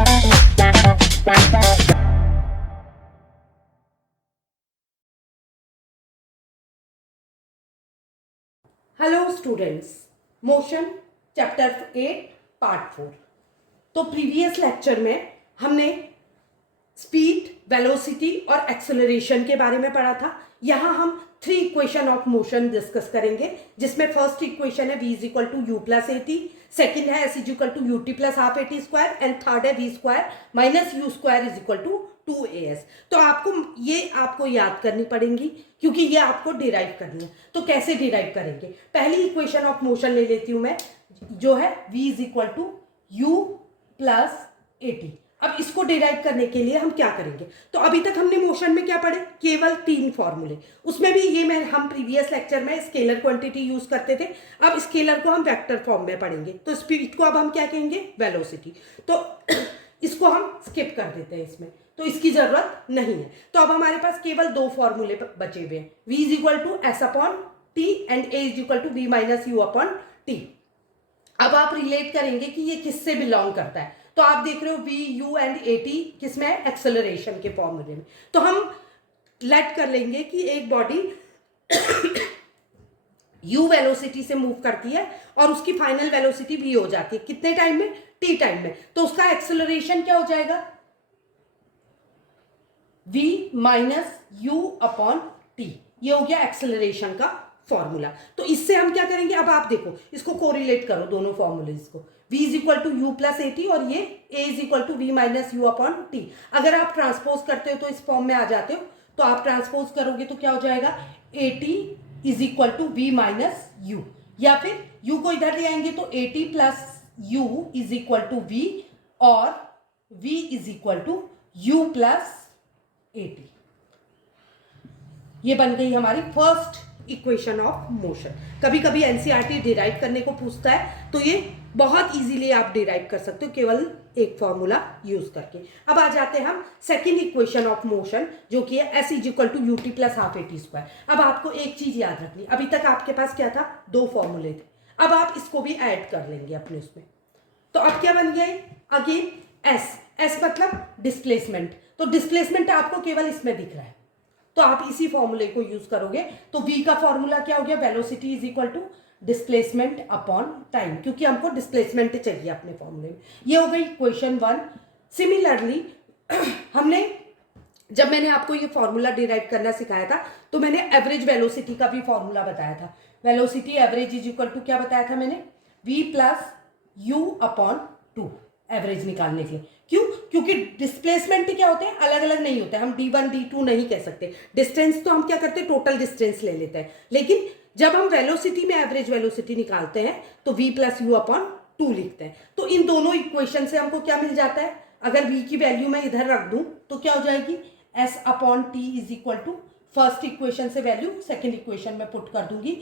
Hello students, motion chapter 8 part 4। तो previous lecture में हमने स्पीड, वेलोसिटी और एक्सेलरेशन के बारे में पढ़ा था। यहाँ हम 3 इक्वेशन ऑफ मोशन डिस्कस करेंगे, जिसमें फर्स्ट इक्वेशन है v is equal to you plus A T, second है S is equal to U T plus half A T square and third है V square minus you square is equal to 2as। तो आपको याद करनी पड़ेंगी, क्योंकि ये आपको डिराइव करनी है। तो कैसे डिराइव करेंगे? पहली इक्वेशन ऑफ मोशन ले लेती हूं मैं, जो है v is equal to you plus A t. अब इसको डिराइव करने के लिए हम क्या करेंगे? तो अभी तक हमने मोशन में क्या पढ़े? केवल 3 फॉर्मूले। उसमें भी ये हम प्रीवियस लेक्चर में स्केलर क्वांटिटी यूज करते थे। अब स्केलर को हम वेक्टर फॉर्म में पढ़ेंगे। तो स्पीड को अब हम क्या कहेंगे? वेलोसिटी। तो इसको हम स्किप कर देते हैं, इसमें तो इसकी जरूरत नहीं है। तो अब हमारे पास केवल 2 फॉर्मूले बचे हुए हैं, v is equal to s upon t and a is equal to v minus u upon t. अब आप रिलेट करेंगे कि ये किससे बिलोंग करता है। तो आप देख रहे हो v u and a t किसमें है? एक्सेलरेशन के फॉर्मूले में। तो हम लेट कर लेंगे कि एक बॉडी u वेलोसिटी से मूव करती है और उसकी फाइनल वेलोसिटी v हो जाती है। कितने टाइम में? t टाइम में। तो उसका एक्सेलरेशन क्या हो जाएगा? v minus u upon T. ये हो गया एक्सेलरेशन का फॉर्मूला। तो इससे हम क्या करेंगे? अब आप देखो, इसको कोरिलेट करो दोनों फॉर्मूलेज को। v is equal to you plus A t और ये a is equal to v minus u upon t. अगर आप ट्रांसपोज करते हो तो इस फॉर्म में आ जाते हो। तो आप ट्रांसपोज करोगे तो क्या हो जाएगा? A t is equal to v minus u, या फिर u को इधर ले आएंगे तो a t plus u is equal to v और v is equal to you plus A t. ये बन गई हमारी फर्स्ट इक्वेशन ऑफ मोशन। कभी कभी एनसीईआरटी डिराइव करने को पूछता है, तो ये बहुत इजीली आप डिराइव कर सकते हो केवल एक फॉर्मूला यूज करके। अब आ जाते हैं हम सेकेंड इक्वेशन ऑफ मोशन, जो कि है S is equal to U T plus half A T square. अब आपको एक चीज याद रखनी, अभी तक आपके पास क्या था? 2 फॉर्मूले थे। अब आप इसको भी ऐड कर लेंगे अपने उसमें। तो अब क्या बन गया? अगेन एस मतलब डिस्प्लेसमेंट। तो डिस्प्लेसमेंट आपको केवल इसमें दिख रहा है, तो आप इसी फॉर्मूले को यूज करोगे। तो v का फॉर्मूला क्या हो गया? Velocity is equal to displacement upon time, क्योंकि हमको डिस्प्लेसमेंट चाहिए अपने फॉर्मूले में। ये हो गई इक्वेशन 1। सिमिलरली हमने जब मैंने आपको ये फॉर्मूला डिराइव करना सिखाया था, तो मैंने एवरेज वेलोसिटी का भी फॉर्मूला बताया था। Velocity average is equal to क्या बताया था मैंने? v plus u upon 2, average निकालने के लिए। क्यों? क्योंकि डिस्प्लेसमेंट क्या होते हैं? अलग अलग नहीं होते। हम d1 d2 नहीं कह सकते। डिस्टेंस तो हम क्या करते हैं? टोटल डिस्टेंस ले लेते हैं। लेकिन जब हम वेलोसिटी में एवरेज वेलोसिटी निकालते हैं तो v प्लस यू अपॉन 2 लिखते हैं। तो इन दोनों इक्वेशन से हमको क्या मिल जाता है? अगर v की वैल्यू मैं इधर रख दूं तो क्या हो जाएगी? s upon t is equal to, first equation से वैल्यू सेकेंड इक्वेशन में पुट कर दूंगी,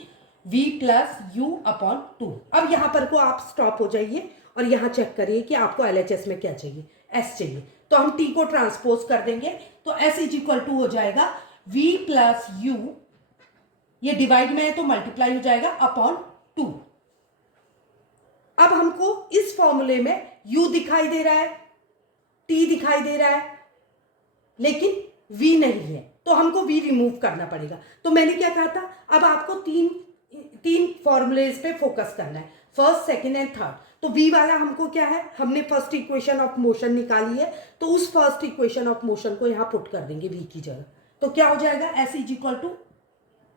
v प्लस यू अपॉन 2। अब यहां पर को आप स्टॉप हो जाइए और यहां चेक करिए कि आपको एलएचएस में क्या चाहिए? s चाहिए। तो हम t को ट्रांसपोज कर देंगे, तो s इज इक्वल टू हो जाएगा v प्लस यू, ये डिवाइड में है तो मल्टीप्लाई हो जाएगा, अपॉन 2। अब हमको इस फॉर्मूले में u दिखाई दे रहा है, t दिखाई दे रहा है, लेकिन v नहीं है, तो हमको v रिमूव करना पड़ेगा। तो मैंने क्या कहा था? अब आपको तीन फॉर्मूलेज पे फोकस करना है, फर्स्ट, सेकेंड एंड थर्ड। तो v वाला हमको क्या है? हमने फर्स्ट इक्वेशन ऑफ मोशन निकाली है, तो उस फर्स्ट इक्वेशन ऑफ मोशन को यहां पुट कर देंगे v की जगह। तो क्या हो जाएगा? s is equal to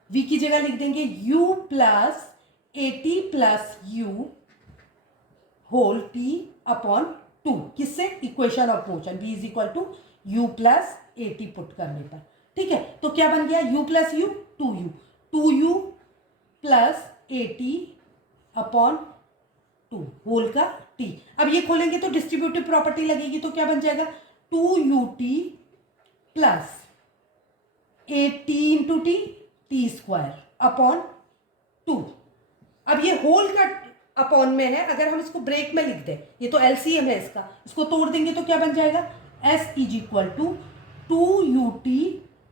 v की जगह लिख देंगे u प्लस ए t plus u whole t upon 2। किससे? Equation of motion v is equal to u plus A t put करने पर। ठीक है, तो क्या बन गया? u plus u 2u plus ए टी अपॉन 2 होल का t। अब ये खोलेंगे तो डिस्ट्रीब्यूटिव प्रॉपर्टी लगेगी, तो क्या बन जाएगा? 2ut plus A T into T square upon 2। अब ये होल का अपॉन में है, अगर हम इसको ब्रेक में लिख दें, ये तो एलसीएम है इसका, इसको तोड़ देंगे तो क्या बन जाएगा? s is equal to 2ut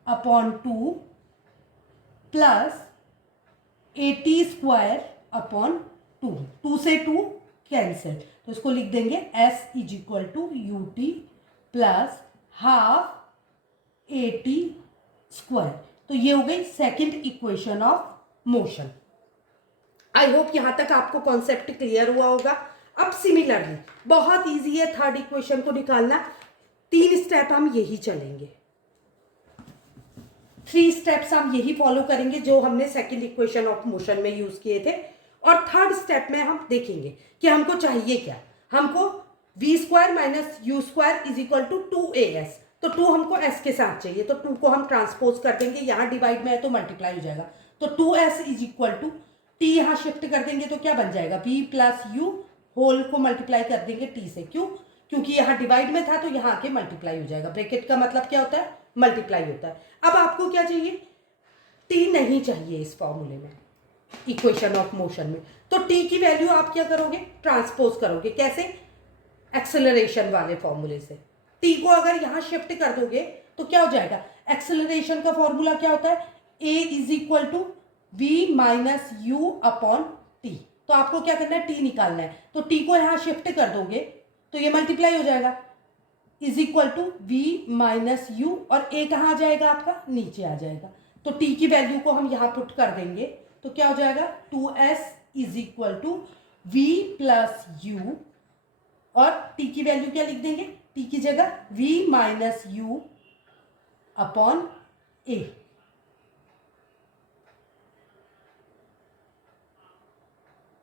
upon 2 plus A T square upon 2। 2 से 2 कैंसिल, तो इसको लिख देंगे s is equal to U T plus half A T square. तो ये हो गई second equation of motion. I hope यहां तक आपको कॉन्सेप्ट क्लियर हुआ होगा। अब सिमिलरली बहुत इजी है थर्ड इक्वेशन को निकालना। 3 स्टेप हम यही चलेंगे, 3 स्टेप्स हम यही फॉलो करेंगे जो हमने सेकेंड इक्वेशन ऑफ मोशन में यूज किए थे। और थर्ड स्टेप में हम देखेंगे कि हमको चाहिए क्या। हमको v square minus you square is equal to 2as, तो 2 हमको s के साथ चाहिए, तो 2 को हम ट्रांसपोज कर देंगे, यहाँ डिवाइड में है तो मल्टीप्लाई हो जाएगा, तो 2s is equal to t यहाँ शिफ्ट कर देंगे तो क्या बन जाएगा v प्लस यू होल को मल्टीप्लाई कर देंगे t से। क्यों? क्योंकि यहाँ डिवाइड में था तो यहाँ आके मल्टीप्लाई हो जाएगा। ब्रैकेट का मतलब क्या होता है? मल्टीप्लाई होता है। अब आपको क्या चाहिए? t नहीं चाहिए इस फॉर्मूले में, इक्वेशन ऑफ मोशन में, तो t की वैल्यू आप क्या करोगे? ट्रांसपोज करोगे। कैसे? एक्सेलरेशन वाले फॉर्मूले से। t को अगर यहाँ शिफ्ट कर दोगे तो क्या हो जाएगा? एक्सेलरेशन का फॉर्मूला क्या होता है? a is equal to v minus u upon t. तो आपको क्या करना है? t निकालना है, तो t को यहाँ शिफ्ट कर दोगे तो ये मल्टीप्लाई हो जाएगा, is equal to v minus u, और a कहाँ आ जाएगा आपका? नीचे आ जाएगा। तो t की वैल्यू को हम यहाँ पुट कर देंगे तो क्या हो जाएगा? 2s is equal to v plus u, और t की वैल्यू क्या लिख देंगे? t की जगह v minus u upon a।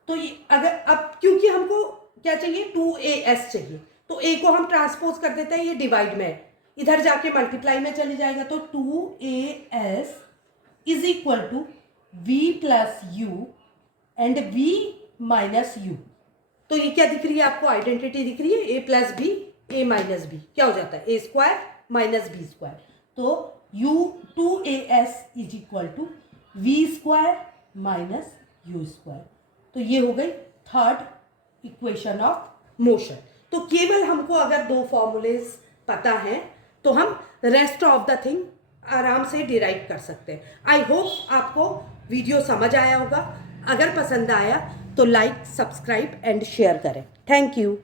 तो ये अगर अब क्योंकि हमको क्या चाहिए? 2as चाहिए, तो a को हम ट्रांसपोज कर देते हैं, ये डिवाइड में है, इधर जाके मल्टीप्लाई में चले जाएगा, तो 2as is equal to v plus u and v minus u. तो ये क्या दिख रही है आपको? आइडेंटिटी दिख रही है, a plus b a minus b क्या हो जाता है? a square minus b square. तो u 2as is equal to v square minus you square. तो ये हो गई थर्ड इक्वेशन ऑफ मोशन। तो केवल हमको अगर 2 फॉर्मूलेज पता है तो हम रेस्ट ऑफ द थिंग आराम से डिराइव कर सकते हैं। आई होप आपको वीडियो समझ आया होगा। अगर पसंद आया तो लाइक, सब्सक्राइब एंड शेयर करें। Thank you.